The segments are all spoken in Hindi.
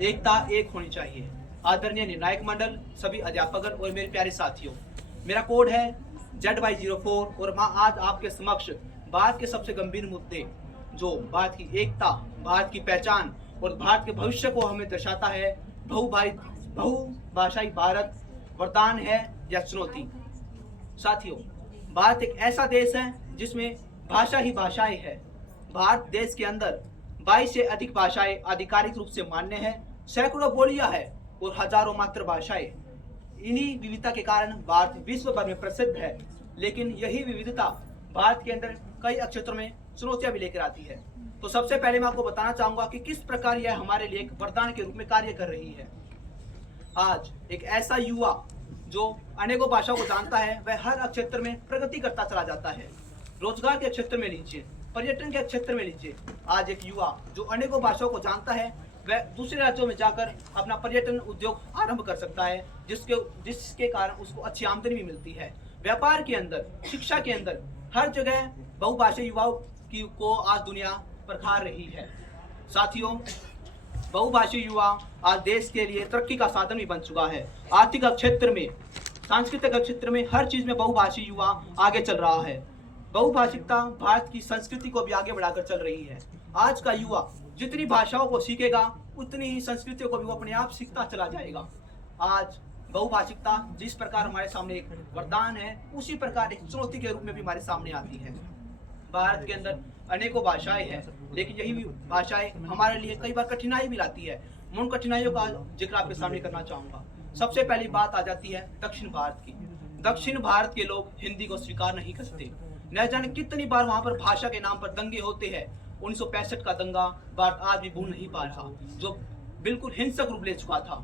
एकता एक होनी चाहिए। आदरणीय निर्णायक मंडल, सभी अध्यापकगण और मेरे प्यारे साथियों, मेरा कोड है ZY04 और मैं आज आपके समक्ष भारत के सबसे गंभीर मुद्दे जो भारत की एकता, भारत की पहचान और भारत के भविष्य को हमें दर्शाता है, बहुभाषाई भारत वरदान है या चुनौती। साथियों, भारत एक ऐसा देश है जिसमें भाषा ही भाषाएं है। भारत देश के अंदर 22 से अधिक भाषाएं आधिकारिक रूप से मान्य है, सैकड़ों बोलियां है और हजारों मातृभाषाएं। इन्हीं विविधता के कारण भारत विश्व भर में प्रसिद्ध है, लेकिन यही विविधता भारत के अंदर कई क्षेत्रों में चुनौतियां भी लेकर आती है। तो सबसे पहले मैं आपको बताना चाहूंगा कि किस प्रकार यह हमारे लिए एक वरदान के रूप में कार्य कर रही है। आज एक ऐसा युवा जो अनेकों भाषाओं को जानता है, वह हर क्षेत्र में प्रगति करता चला जाता है। रोजगार के क्षेत्र में लीजिए, पर्यटन के क्षेत्र में लीजिए, आज एक युवा जो अनेकों भाषाओं को जानता है, वह दूसरे राज्यों में जाकर अपना पर्यटन उद्योग आरंभ कर सकता है, जिसके कारण उसको अच्छी आमदनी भी मिलती है। व्यापार के अंदर, शिक्षा के अंदर, हर जगह बहुभाषी युवाओं को आज दुनिया परखार रही है। साथियों, बहुभाषी युवा आज देश के लिए तरक्की का साधन भी बन चुका है। आर्थिक क्षेत्र में, सांस्कृतिक क्षेत्र में, हर चीज में बहुभाषी युवा आगे चल रहा है। बहुभाषिकता भारत की संस्कृति को भी आगे बढ़ाकर चल रही है। आज का युवा जितनी भाषाओं को सीखेगा, उतनी ही संस्कृतियों को भी वो अपने आप सीखता चला जाएगा। आज बहुभाषिकता जिस प्रकार हमारे सामने एक वरदान है, उसी प्रकार एक चुनौती के रूप में भी हमारे सामने आती है। भारत के अंदर अनेकों भाषाएं हैं, लेकिन यही भाषाएं हमारे लिए कई बार कठिनाई भी लाती है। मैं उन कठिनाइयों का जिक्र आपके सामने करना चाहूंगा। सबसे पहली बात आ जाती है दक्षिण भारत की। दक्षिण भारत के लोग हिंदी को स्वीकार नहीं करते। न जाने कितनी बार वहां पर भाषा के नाम पर दंगे होते हैं। 1965 का दंगा भारत आज भी भूल नहीं पा रहा, जो बिल्कुल हिंसक रूप ले चुका था।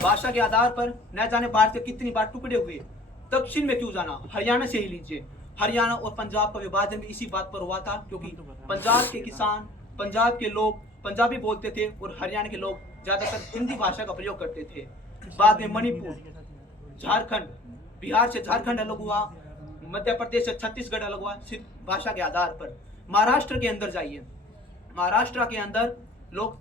भाषा के आधार पर न जाने भारत के कितनी बार टुकड़े हुए। दक्षिण में क्यों जाना, हरियाणा से ही लीजिए। हरियाणा और पंजाब का विभाजन भी इसी बात पर हुआ था, क्योंकि पंजाब के किसान, पंजाब के लोग पंजाबी बोलते थे और हरियाणा के लोग ज्यादातर हिंदी भाषा का प्रयोग करते थे। बाद में मणिपुर, झारखंड, बिहार से झारखंड अलग हुआ, मध्य प्रदेश से छत्तीसगढ़ अलग हुआ, सिर्फ भाषा के आधार पर। महाराष्ट्र के अंदर जाइए, महाराष्ट्र के अंदर लोग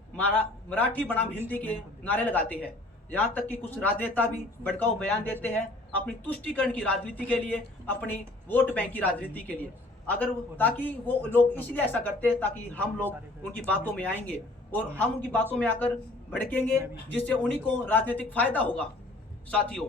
मराठी बनाम हिंदी के नारे लगाते हैं। यहाँ तक कि कुछ राजनेता भी भड़काऊ बयान देते हैं अपनी तुष्टीकरण की राजनीति के लिए, अपनी वोट बैंक की राजनीति के लिए। अगर ताकि वो लोग इसलिए ऐसा करते हैं ताकि हम लोग उनकी बातों में आएंगे और हम उनकी बातों में आकर भड़केंगे, जिससे उन्हीं को राजनीतिक फायदा होगा। साथियों,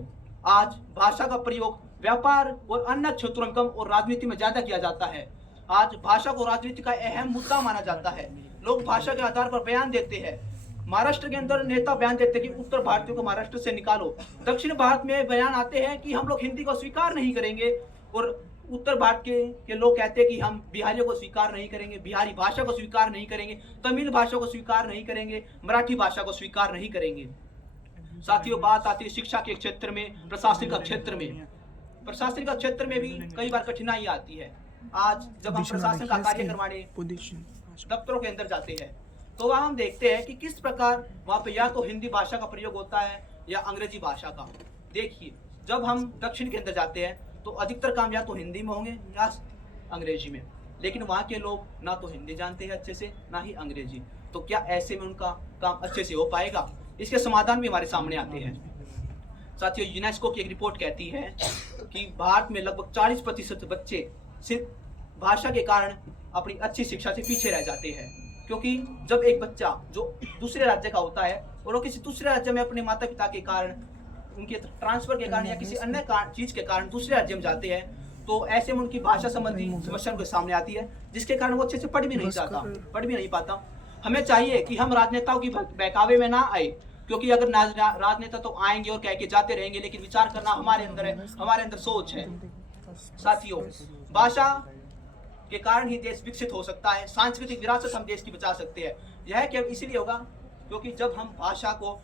आज भाषा का प्रयोग व्यापार और अन्य क्षेत्रों में कम और राजनीति में ज्यादा किया जाता है। आज भाषा को राजनीति का अहम मुद्दा माना जाता है। लोग भाषा के आधार पर बयान देते हैं। महाराष्ट्र के अंदर नेता बयान देते हैं कि उत्तर भारतीयों को महाराष्ट्र से निकालो। दक्षिण भारत में बयान आते हैं कि हम लोग हिंदी को स्वीकार नहीं करेंगे, और उत्तर भारत के लोग कहते हैं कि हम बिहारियों को स्वीकार नहीं करेंगे, बिहारी भाषा को स्वीकार नहीं करेंगे, तमिल भाषा को स्वीकार नहीं करेंगे, मराठी भाषा को स्वीकार नहीं करेंगे। साथियों, बात आती है शिक्षा के क्षेत्र में, प्रशासनिक क्षेत्र में। प्रशासनिक क्षेत्र में भी कई बार कठिनाई आती है। आज जब हम प्रशासन का कार्य करवाने दफ्तरों के अंदर जाते हैं, तो वहाँ हम देखते हैं कि किस प्रकार वहाँ पे या तो हिंदी भाषा का प्रयोग होता है या अंग्रेजी भाषा का। देखिए, जब हम दक्षिण के अंदर जाते हैं तो अधिकतर काम या तो हिंदी में होंगे या अंग्रेजी में, लेकिन वहाँ के लोग ना तो हिंदी जानते हैं अच्छे से, ना ही अंग्रेजी। तो क्या ऐसे में उनका काम अच्छे से हो पाएगा? इसके समाधान भी हमारे सामने आते हैं। साथियों, यूनेस्को की एक रिपोर्ट कहती है कि भारत में लगभग 40% बच्चे सिर्फ भाषा के कारण अपनी अच्छी शिक्षा से पीछे रह जाते हैं। क्योंकि जब एक बच्चा जो दूसरे राज्य का होता है और वो किसी दूसरे राज्य में अपने माता पिता के कारण, उनके ट्रांसफर के कारण या किसी अन्य चीज के कारण दूसरे राज्य में जाते हैं, तो ऐसे में उनकी भाषा संबंधी समस्या उनके सामने आती है, जिसके कारण वो अच्छे से पढ़ भी नहीं पाता। हमें चाहिए कि हम राजनेताओं की बहकावे में ना आए, क्योंकि अगर राजनेता तो आएंगे और कह के जाते रहेंगे, लेकिन विचार करना हमारे अंदर है, हमारे अंदर सोच है। साथियों, भाषा के कारण ही देश विकसित हो सकता है। सांस्कृतिक विरासत हम देश की बचा सकते हैं। यह केवल इसीलिए होगा क्योंकि जब हम भाषा को,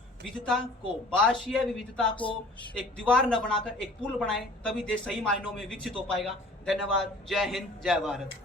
भाषीय विविधता को एक दीवार न बनाकर एक पुल बनाएं, तभी देश सही मायनों में विकसित हो पाएगा। धन्यवाद। जय हिंद, जय भारत।